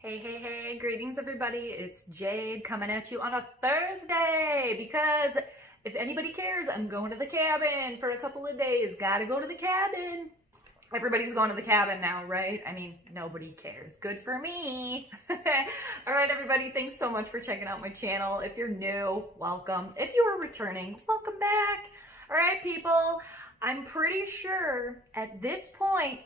Hey, greetings everybody. It's Jade coming at you on a Thursday because if anybody cares, I'm going to the cabin for a couple of days. Gotta go to the cabin. Everybody's going to the cabin now, right? I mean, nobody cares. Good for me. All right, everybody, thanks so much for checking out my channel. If you're new, welcome. If you are returning, welcome back. All right, people, I'm pretty sure at this point,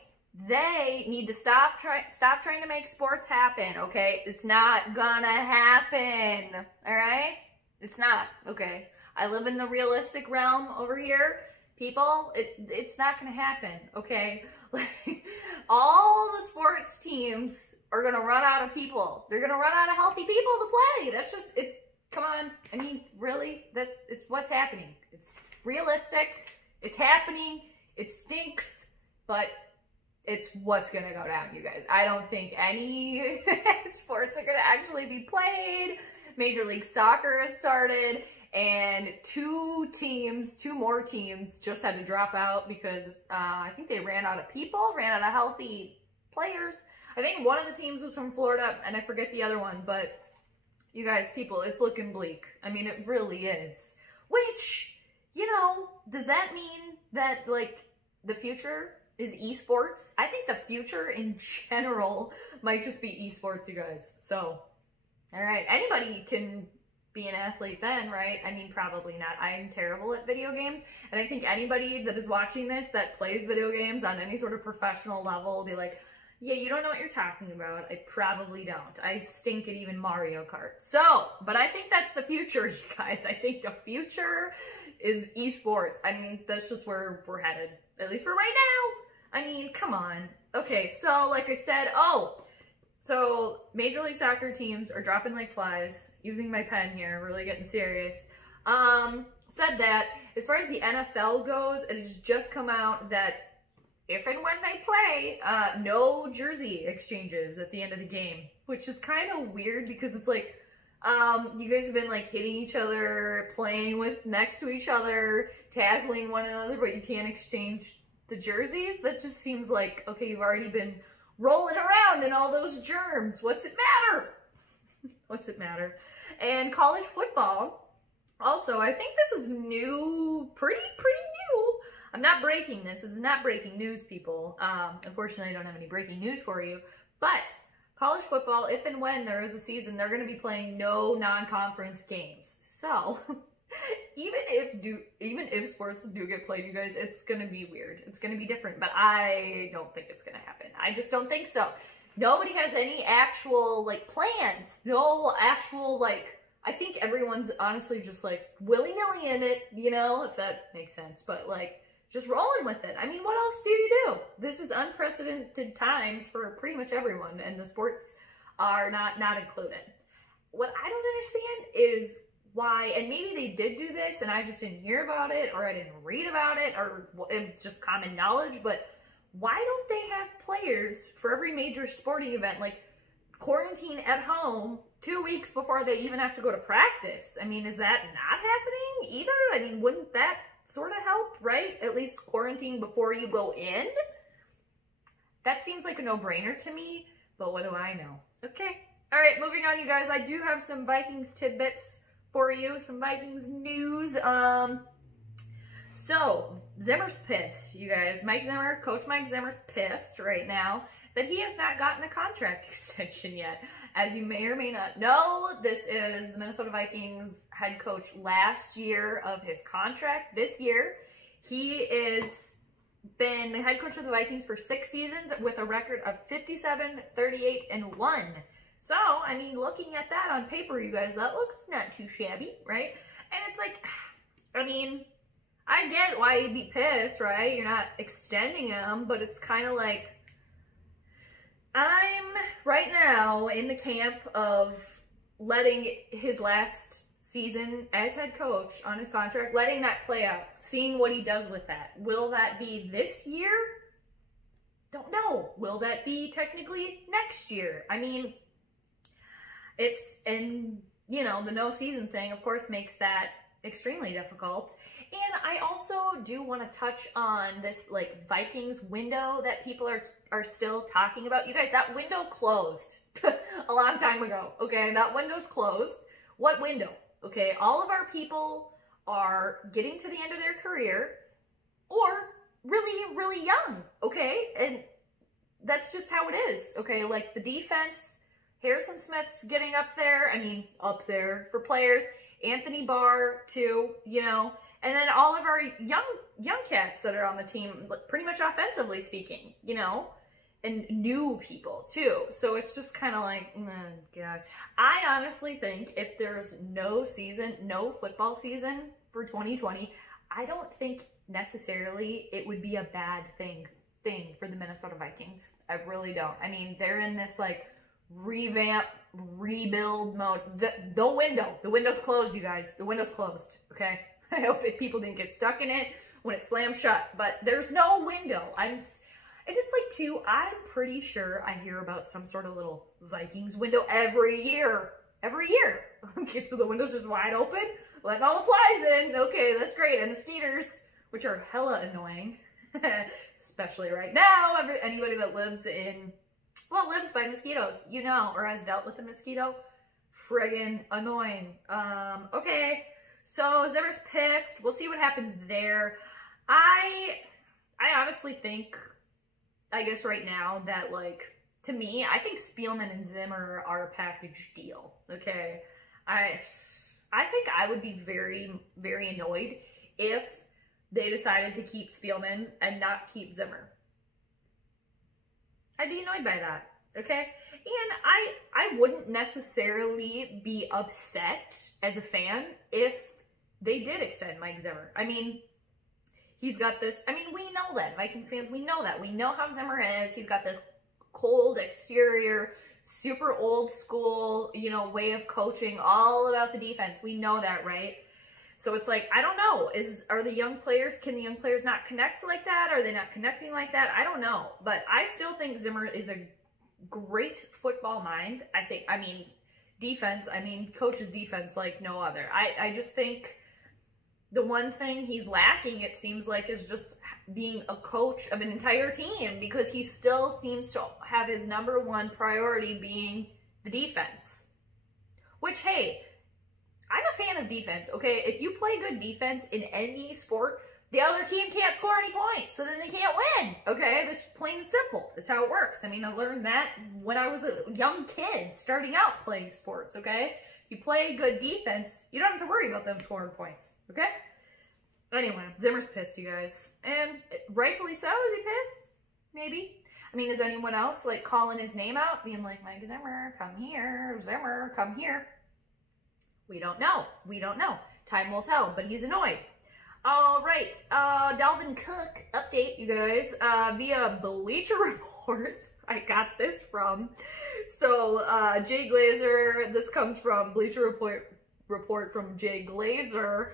they need to stop trying to make sports happen, okay? It's not gonna happen, all right? It's not, okay? I live in the realistic realm over here. People, it's not gonna happen, okay? Like, all the sports teams are gonna run out of people. They're gonna run out of healthy people to play. That's just, come on. I mean, really? It's what's happening. It's realistic. It's happening. It stinks, but it's what's going to go down, you guys. I don't think any sports are going to actually be played. Major League Soccer has started, and two more teams just had to drop out because I think they ran out of people, ran out of healthy players. I think one of the teams was from Florida, and I forget the other one, but you guys, people, it's looking bleak. I mean, it really is. Which, you know, does that mean that, like, the future is esports? I think the future in general might just be esports, you guys. So, all right, anybody can be an athlete then, right? I mean, probably not. I'm terrible at video games, and I think anybody that is watching this that plays video games on any sort of professional level will be like, yeah, you don't know what you're talking about. I probably don't. I stink at even Mario Kart. So, but I think that's the future, you guys. I think the future is esports. I mean, that's just where we're headed, at least for right now. I mean, come on. Okay, so like I said, so Major League Soccer teams are dropping like flies. Using my pen here, really getting serious. Said that, as far as the NFL goes, it has just come out that if and when they play, no jersey exchanges at the end of the game, which is kind of weird because it's like, you guys have been like hitting each other, playing with next to each other, tackling one another, but you can't exchange the jerseys. That just seems like, okay, you've already been rolling around in all those germs. What's it matter? What's it matter? And college football, also, I think this is new, pretty new. I'm not breaking this. This is not breaking news, people. Unfortunately, I don't have any breaking news for you. But college football, if and when there is a season, they're going to be playing no non-conference games. So, even if sports do get played, you guys, it's going to be weird. It's going to be different, but I don't think it's going to happen. I just don't think so. Nobody has any actual, like, plans. No actual, like, I think everyone's honestly just, like, willy-nilly in it, you know, if that makes sense. But, like, just rolling with it. I mean, what else do you do? This is unprecedented times for pretty much everyone, and the sports are not included. What I don't understand is why, and maybe they did do this and I just didn't hear about it, or I didn't read about it, or it's just common knowledge, but why don't they have players for every major sporting event, like quarantine at home 2 weeks before they even have to go to practice? I mean, is that not happening either? I mean, wouldn't that sort of help, right? At least quarantine before you go in? That seems like a no-brainer to me, but what do I know? Okay. All right, moving on, you guys. I do have some Vikings tidbits for you, some Vikings news. So, Zimmer's pissed, you guys. Coach Mike Zimmer's pissed right now that he has not gotten a contract extension yet. As you may or may not know, this is the Minnesota Vikings head coach last year of his contract. This year, he has been the head coach of the Vikings for 6 seasons with a record of 57, 38, and 1. So, I mean, looking at that on paper, you guys, that looks not too shabby, right? And it's like, I mean, I get why you'd be pissed, right? You're not extending him, but it's kind of like, I'm right now in the camp of letting his last season as head coach on his contract, letting that play out, seeing what he does with that. Will that be this year? Don't know. Will that be technically next year? I mean, and you know, the no season thing, of course, makes that extremely difficult. And I also do want to touch on this like Vikings window that people are still talking about. You guys, that window closed a long time ago. Okay, that window's closed. What window? Okay, all of our people are getting to the end of their career or really, really young. Okay, and that's just how it is. Okay, like the defense, Harrison Smith's getting up there. I mean, up there for players. Anthony Barr too, you know, and then all of our young cats that are on the team, pretty much offensively speaking, you know, and new people too. So it's just kind of like, oh God. I honestly think if there's no football season for 2020, I don't think necessarily it would be a bad thing for the Minnesota Vikings. I really don't. I mean, they're in this like revamp, rebuild mode. The window's closed, you guys. The window's closed, okay? I hope people didn't get stuck in it when it slammed shut, but there's no window. And it's like too, I'm pretty sure I hear about some sort of little Vikings window every year. Okay, so the window's just wide open, letting all the flies in. Okay, that's great. And the mosquitoes, which are hella annoying, especially right now. Anybody that lives by mosquitoes, you know, or has dealt with a mosquito, friggin' annoying. Okay, so Zimmer's pissed. We'll see what happens there. I honestly think, I guess right now that, like, to me, I think Spielman and Zimmer are a package deal, okay? I think I would be very, very annoyed if they decided to keep Spielman and not keep Zimmer. I'd be annoyed by that, okay? And I wouldn't necessarily be upset as a fan if they did extend Mike Zimmer. I mean, he's got this, I mean, we know that. Vikings fans, we know that. We know how Zimmer is. He's got this cold exterior, super old school, you know, way of coaching, all about the defense. We know that, right? So it's like, I don't know. Can the young players not connect like that? Are they not connecting like that? I don't know. But I still think Zimmer is a great football mind. Coaches defense like no other. I just think the one thing he's lacking, it seems like, is just being a coach of an entire team, because he still seems to have his number one priority being the defense. Which, hey, I'm a fan of defense, okay? If you play good defense in any sport, the other team can't score any points, so then they can't win, okay? That's plain and simple. That's how it works. I mean, I learned that when I was a young kid starting out playing sports, okay? If you play good defense, you don't have to worry about them scoring points, okay? Anyway, Zimmer's pissed, you guys. And rightfully so. Is he pissed? Maybe. I mean, is anyone else, like, calling his name out? Being like, Mike Zimmer, come here. Zimmer, come here. We don't know. We don't know. Time will tell, but he's annoyed. All right. Dalvin Cook update, you guys, via Bleacher Report. I got this from. So, Jay Glazer, this comes from Bleacher Report from Jay Glazer.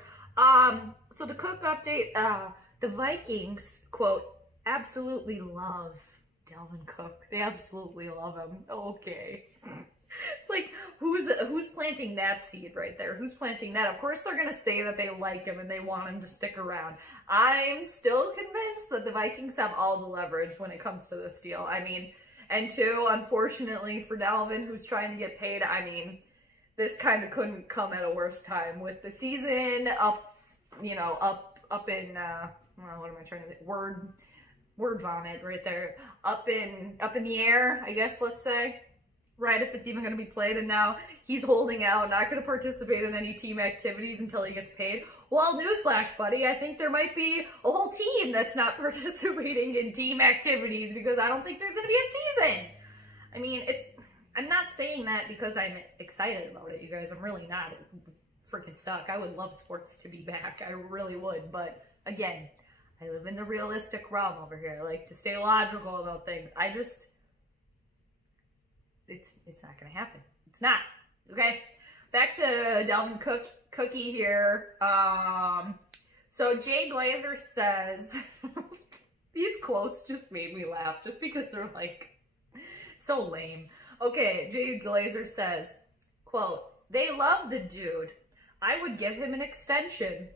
So the Cook update, the Vikings, quote, absolutely love Dalvin Cook. They absolutely love him. Okay. It's like, who's planting that seed right there? Who's planting that? Of course they're going to say that they like him and they want him to stick around. I'm still convinced that the Vikings have all the leverage when it comes to this deal. I mean, and two, unfortunately for Dalvin, who's trying to get paid, I mean, this kind of couldn't come at a worse time with the season up in, what am I trying to think? Word vomit right there. Up in the air, I guess, let's say. Right, if it's even going to be played, and now he's holding out, not going to participate in any team activities until he gets paid. Well, newsflash, buddy, I think there might be a whole team that's not participating in team activities because I don't think there's going to be a season. I mean, I'm not saying that because I'm excited about it, you guys. I'm really not. It would freaking suck. I would love sports to be back. I really would. But again, I live in the realistic realm over here. I like to stay logical about things. It's not going to happen. It's not. Okay? Back to Dalvin Cookie here. So Jay Glazer says, these quotes just made me laugh just because they're like so lame. Okay, Jay Glazer says, quote, they love the dude. I would give him an extension.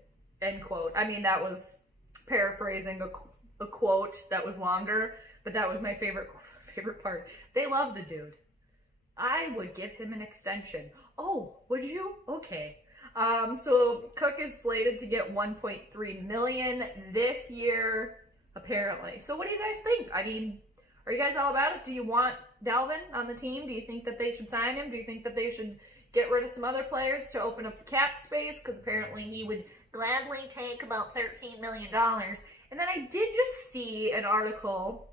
end quote. I mean, that was paraphrasing a quote that was longer, but that was my favorite part. They love the dude. I would give him an extension. Oh, would you? Okay. So Cook is slated to get $1.3 million this year, apparently. So what do you guys think? I mean, are you guys all about it? Do you want Dalvin on the team? Do you think that they should sign him? Do you think that they should get rid of some other players to open up the cap space? Because apparently he would gladly take about $13 million. And then I did just see an article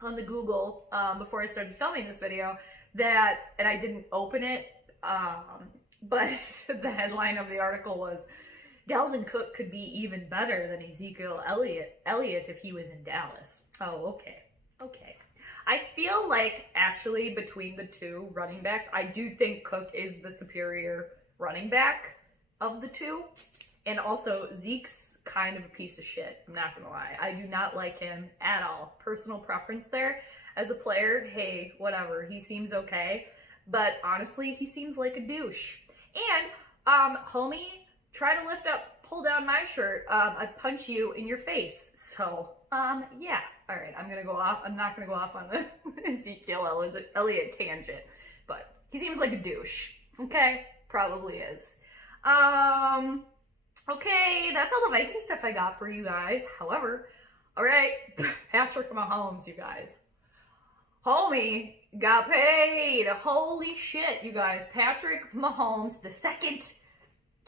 on the Google before I started filming this video that, and I didn't open it, but the headline of the article was, Dalvin Cook could be even better than Ezekiel Elliott if he was in Dallas. Oh, okay. Okay. I feel like actually between the two running backs, I do think Cook is the superior running back of the two. And also Zeke's kind of a piece of shit. I'm not going to lie. I do not like him at all. Personal preference there. As a player, hey, whatever. He seems okay. But honestly, he seems like a douche. And, homie, try to pull down my shirt. I'd punch you in your face. So, yeah. All right, I'm gonna go off. I'm not gonna go off on the Ezekiel Elliott tangent, but he seems like a douche. Okay, probably is. Okay, that's all the Viking stuff I got for you guys. However, all right, Patrick Mahomes, you guys. Homie got paid. Holy shit, you guys. Patrick Mahomes, the second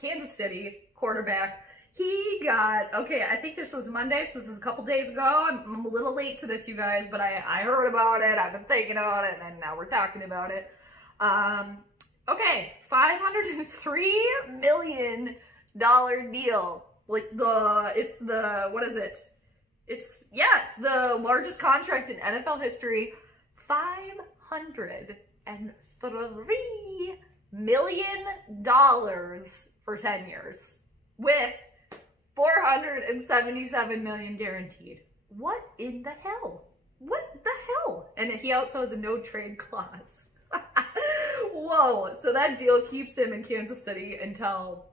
Kansas City quarterback. He got, okay, I think this was Monday, so this is a couple days ago. I'm a little late to this, you guys, but I heard about it. I've been thinking about it, and now we're talking about it. Okay, $503 million deal. Like it's what is it? It's the largest contract in NFL history. $503 million for 10 years with $477 million guaranteed. What in the hell? What the hell? And he also has a no trade clause. Whoa. So that deal keeps him in Kansas City until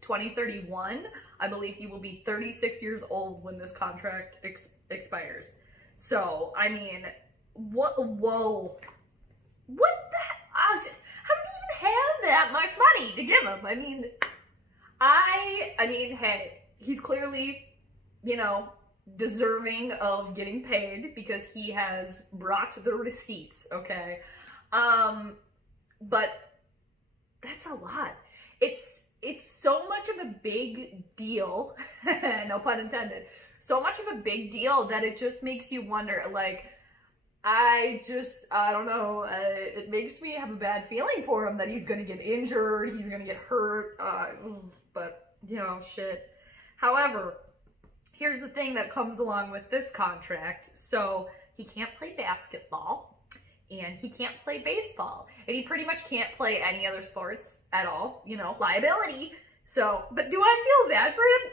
2031. I believe he will be 36 years old when this contract expires. So, I mean, what? Whoa. What the how did he even have that much money to give him? I mean, hey, he's clearly, you know, deserving of getting paid because he has brought the receipts, okay? But that's a lot. It's so much of a big deal, no pun intended, so much of a big deal that it just makes you wonder, like, I don't know, it makes me have a bad feeling for him that he's gonna get injured, he's gonna get hurt, but, you know, shit. However, here's the thing that comes along with this contract. So, he can't play basketball, and he can't play baseball, and he pretty much can't play any other sports at all, you know, liability. So, but do I feel bad for him?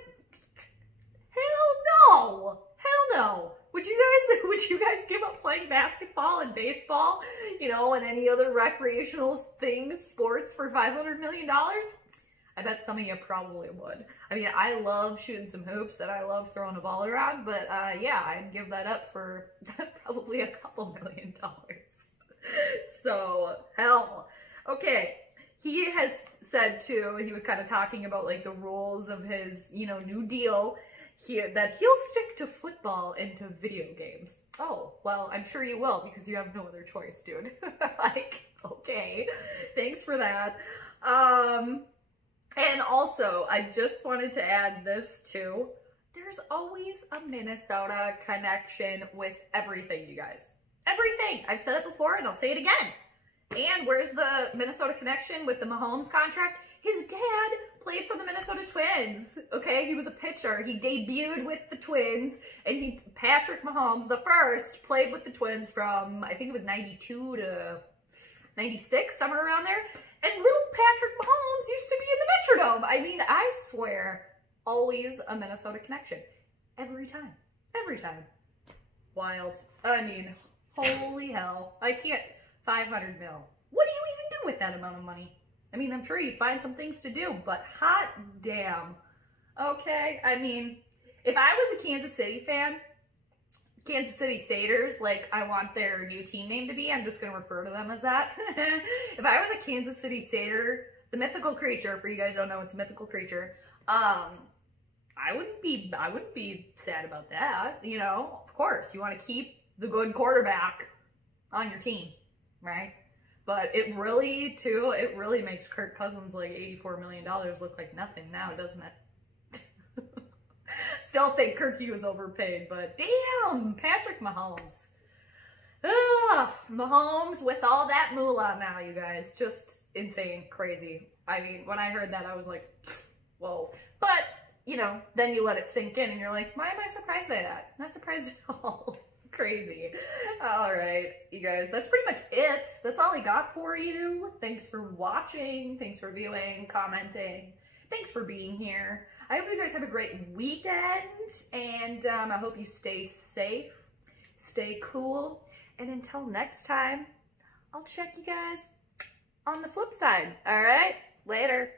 Hell no! Hell no! Would you guys give up playing basketball and baseball, you know, and any other recreational things, sports for $500 million? I bet some of you probably would. I mean, I love shooting some hoops and I love throwing a ball around, but yeah, I'd give that up for probably a couple $1 million. So, hell. Okay, he has said too, he was kind of talking about like the rules of his, you know, new deal, that he'll stick to football and to video games. Oh, well, I'm sure you will because you have no other choice, dude. Like, okay, thanks for that. And also, I just wanted to add this too. There's always a Minnesota connection with everything, you guys. Everything. I've said it before and I'll say it again. And where's the Minnesota connection with the Mahomes contract? His dad played for the Minnesota Twins, okay? He was a pitcher. He debuted with the Twins, and Patrick Mahomes, the first, played with the Twins from, I think it was 92 to 96, somewhere around there. And little Patrick Mahomes used to be in the Metrodome. I mean, I swear, always a Minnesota connection. Every time. Every time. Wild. I mean, holy hell. I can't... 500 mil. What do you even do with that amount of money? I mean, I'm sure you'd find some things to do, but hot damn. Okay? I mean, if I was a Kansas City fan, Kansas City Saters, like I want their new team name to be, I'm just going to refer to them as that. If I was a Kansas City Sater, the mythical creature, for you guys who don't know, it's a mythical creature, I wouldn't be sad about that, you know? Of course, you want to keep the good quarterback on your team, right? But it really makes Kirk Cousins like $84 million look like nothing now, doesn't it? Still think Kirky was overpaid, but damn, Patrick Mahomes. Ugh, Mahomes with all that moolah now, you guys. Just insane, crazy. I mean, when I heard that, I was like, whoa. But, you know, then you let it sink in and you're like, why am I surprised by that? Not surprised at all. Crazy. All right, you guys, that's pretty much it. That's all I got for you. Thanks for watching. Thanks for viewing, commenting. Thanks for being here. I hope you guys have a great weekend, and I hope you stay safe, stay cool, and until next time, I'll check you guys on the flip side. All right, later.